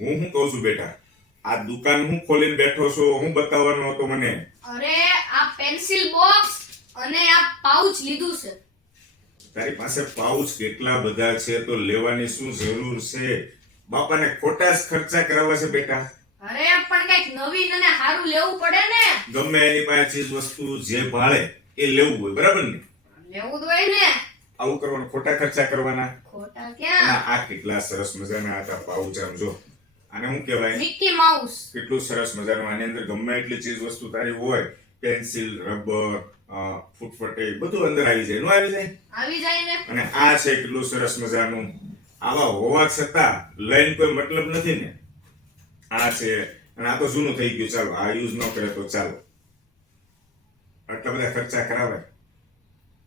હું શું કહું છું બેટા, આ દુકાન હું ખોલીને બેઠો છો, હું બતાવવાનો હતો મને? અરે આ પેન્સિલ બોક્સ અને આ પાઉચ લીધું છે. તારી પાસે પાઉચ કેટલા બધા છે તો લેવાની શું જરૂર છે? બાપાને ખોટા જ ખર્ચા કરાવવા છે બેટા. અરે પણ કઈક નવીન અને સારું લેવું પડે ને. ગમે એની પાસે ચીજ વસ્તુ જે ભાળે એ લેવું હોય, બરાબર ને? લેવું જ હોય ને. આવું કરવાનું, ખોટા ખર્ચા કરવાના. ખોટા અને ક્યાં? આ કેટલા સરસ મજાના હતા પાઉચ, આમ જો. આને શું કહેવાય? Mickey mouse. કેટલું સરસ મજાનું. આની અંદર ગમે એટલી ચીજ વસ્તુ તારી હોય, પેન્સિલ, રબર, ફૂટફટે બધું અંદર આવી જાય. નો આવી જાય? આવી જાય ને. અને આ છે કેટલું સરસ મજાનું. આવા હોવા છતાં લઈને કોઈ મતલબ નથી ને. આ છે, અને આ તો જૂનું થઈ ગયું, ચાલો આ યુઝ ન કરે તો ચાલો. આટલા બધા ખર્ચા કરાવાય?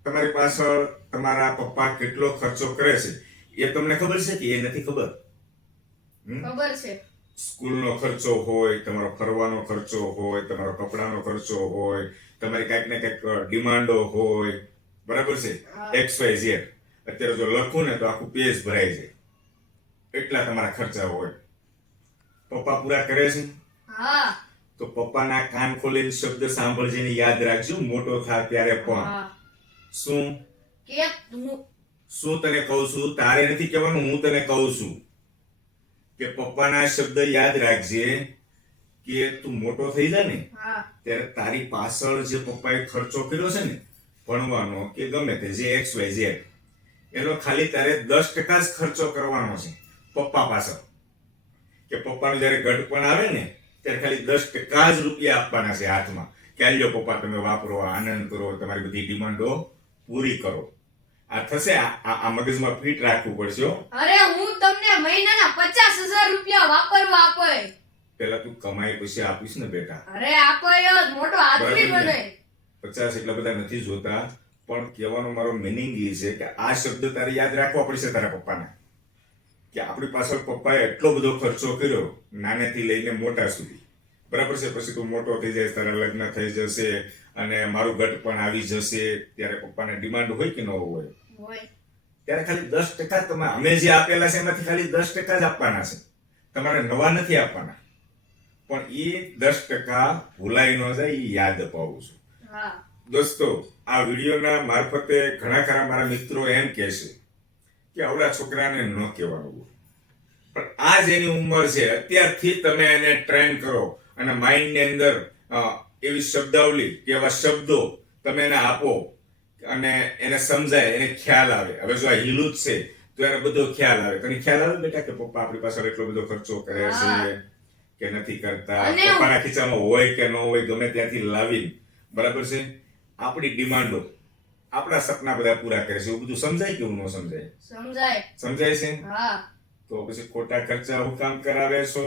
તમારી પાછળ તમારા પપ્પા કેટલો ખર્ચો કરે છે એ તમને ખબર છે કે એ નથી ખબર? ખબર છે. સ્કૂલનો ખર્ચો હોય, તમારો ફરવાનો ખર્ચો હોય, તમારો કપડાનો ખર્ચો હોય, તમારી કાંઈક ને કાંઈક ડિમાન્ડો હોય, બરાબર છે? XYZ. અત્યારે જો લખું ને તો આખું પેજ ભરાઈ જાય, એટલા તમારા ખર્ચા હોય. પપ્પા પૂરા કરે છે? હા. તો પપ્પાના કાન ખોલીને શબ્દ સાંભળજે ને યાદ રાખજો, મોટો થાય ત્યારે પણ. હા. શું કે તું શું તને કહું છું? તારે નથી કહેવાનું, હું તને કહું છું કે પપ્પાના શબ્દ યાદ રાખજે કે તું મોટો થઈ જાય ને હા. ત્યારે તારી પાછળ જે પપ્પાએ ખર્ચો કર્યો છે ને, ભણવાનો કે ગમે તે જે XYZ, એનો ખાલી તારે 10% જ ખર્ચો કરવાનો છે પપ્પા પાછળ. કે પપ્પાનું જયારે ગઢપણ આવે ને ત્યારે ખાલી 10% જ રૂપિયા આપવાના છે હાથમાં, કે આલ્યો પપ્પા તમે વાપરો, આનંદ કરો, તમારી બધી ડિમાન્ડો પૂરી કરો. આ થશે, આ મગજમાં ફિટ રાખવું પડશે હો. અરે હું તમને મહિનાના 50,000 રૂપિયા વાપરવા આપે. પેલા તું કમાઈ પછી આપીશ ને બેટા. અરે આપો જ મોટો આદમી બને. 50 એટલા બધા નથી જોતા, પણ કહેવાનો મારો મિનિંગ એ છે કે આ શબ્દ તારે યાદ રાખવા પડશે તારા પપ્પાને, કે આપણી પાછળ પપ્પાએ એટલો બધો ખર્ચો કર્યો નાનેથી લઈને મોટા સુધી, બરાબર છે? પછી તું મોટો થઈ જાય, તારા લગ્ન થઈ જશે અને મારું ગઢ પણ આવી જશે, ત્યારે પપ્પાને ડિમાન્ડ હોય કે ન હોય? ત્યારે ખાલી 10% તમે અમે જે આપેલા છે એમાંથી ખાલી 10% જ આપવાના છે, તમારે નવા નથી આપવાના. પણ એ 10% ભૂલાઈ ન જાય એ યાદ અપાવું છું. દોસ્તો, આ વિડીયોના મારફતે ઘણા ખરા મારા મિત્રો એમ કહે છે કે આવડા છોકરાને ન કહેવાનું, પણ આ જેની ઉંમર છે અત્યારથી તમે એને ટ્રેન કરો અને માઇન્ડની અંદર એવી શબ્દાવલી કે એવા શબ્દો તમે એને આપો અને એને સમજાય, એને ખ્યાલ આવે. હવે જો આ હીલું જ છે તો એને બધો ખ્યાલ આવે. તને ખ્યાલ આવે બેટા કે પપ્પા આપણી પાછળ એટલો બધો ખર્ચો કરે છે કે નથી કરતા? પપ્પાના ખીચામાં હોય કે ન હોય, ગમે ત્યાંથી લાવી, બરાબર છે? આપણી ડિમાન્ડો, આપણા સપના બધા પૂરા કરે છે, એવું બધું સમજાય કે ન સમજાય? સમજાય. સમજાય છે? હા. તો પછી ખોટા ખર્ચા હું કામ કરાવે છો?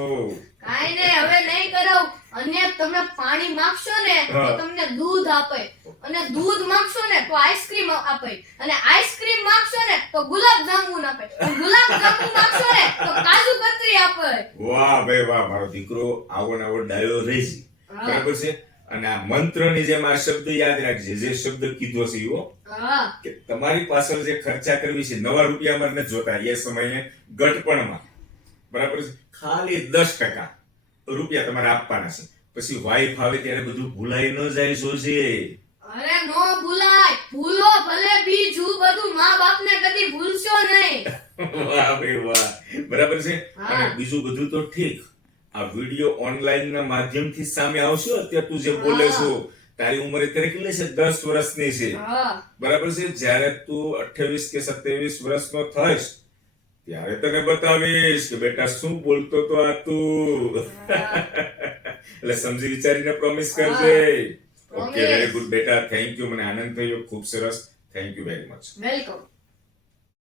કાઈ નહીં, હવે નહીં કરાવ. અને તમે પાણી માંગશો ને તો તમને દૂધ આપે, અને દૂધ માંગશો ને તો આઈસ્ક્રીમ આપે, અને આઈસ્ક્રીમ માંગશો ને તો ગુલાબ જાંબુ આપે, ગુલાબ જાંબુ માંગશો ને તો કાજુ કતરી આપે. વાહ ભાઈ વાહ, મારો દીકરો આવો ને આવો ડાયો રહી છે, બરાબર છે? અને આ મંત્રની જેમ આ શબ્દ યાદ રાખજે, જે શબ્દ કીધો છે એવો, કે તમારી પાછળ જે ખર્ચા કરવી છે, નવા રૂપિયા માં નથી જોતા એ સમયે ગઢપણમાં, બરાબર છે? ખાલી 10% રૂપિયા તમારે આપવાના છે. પછી વાઈફ આવે ત્યારે બધું ભૂલાઈ ન જાય, જોજે. અરે નો ભૂલાય, ભૂલો ભલે બીજું બધું મા બાપને કદી ભૂલશો નહીં. વાહ ભાઈ વાહ, બરાબર છે? અને બીજું બધું તો ઠીક, આ વિડિયો ઓનલાઈન ના માધ્યમથી સામે આવશે. અત્યારે તું જે બોલે છો, તારી ઉંમર અત્યારે કેટલી છે? 10 વર્ષની છે, બરાબર છે? જ્યારે તું 28 કે 27 વર્ષનો થઈશ ત્યારે તને બતાવીશ કે બેટા શું બોલતો તો આ તું. એટલે સમજી વિચારીને પ્રોમિસ કરજે. ઓકે, વેરી ગુડ બેટા, થેન્ક યુ, મને આનંદ થયો, ખૂબ સરસ, thank you very much. Welcome.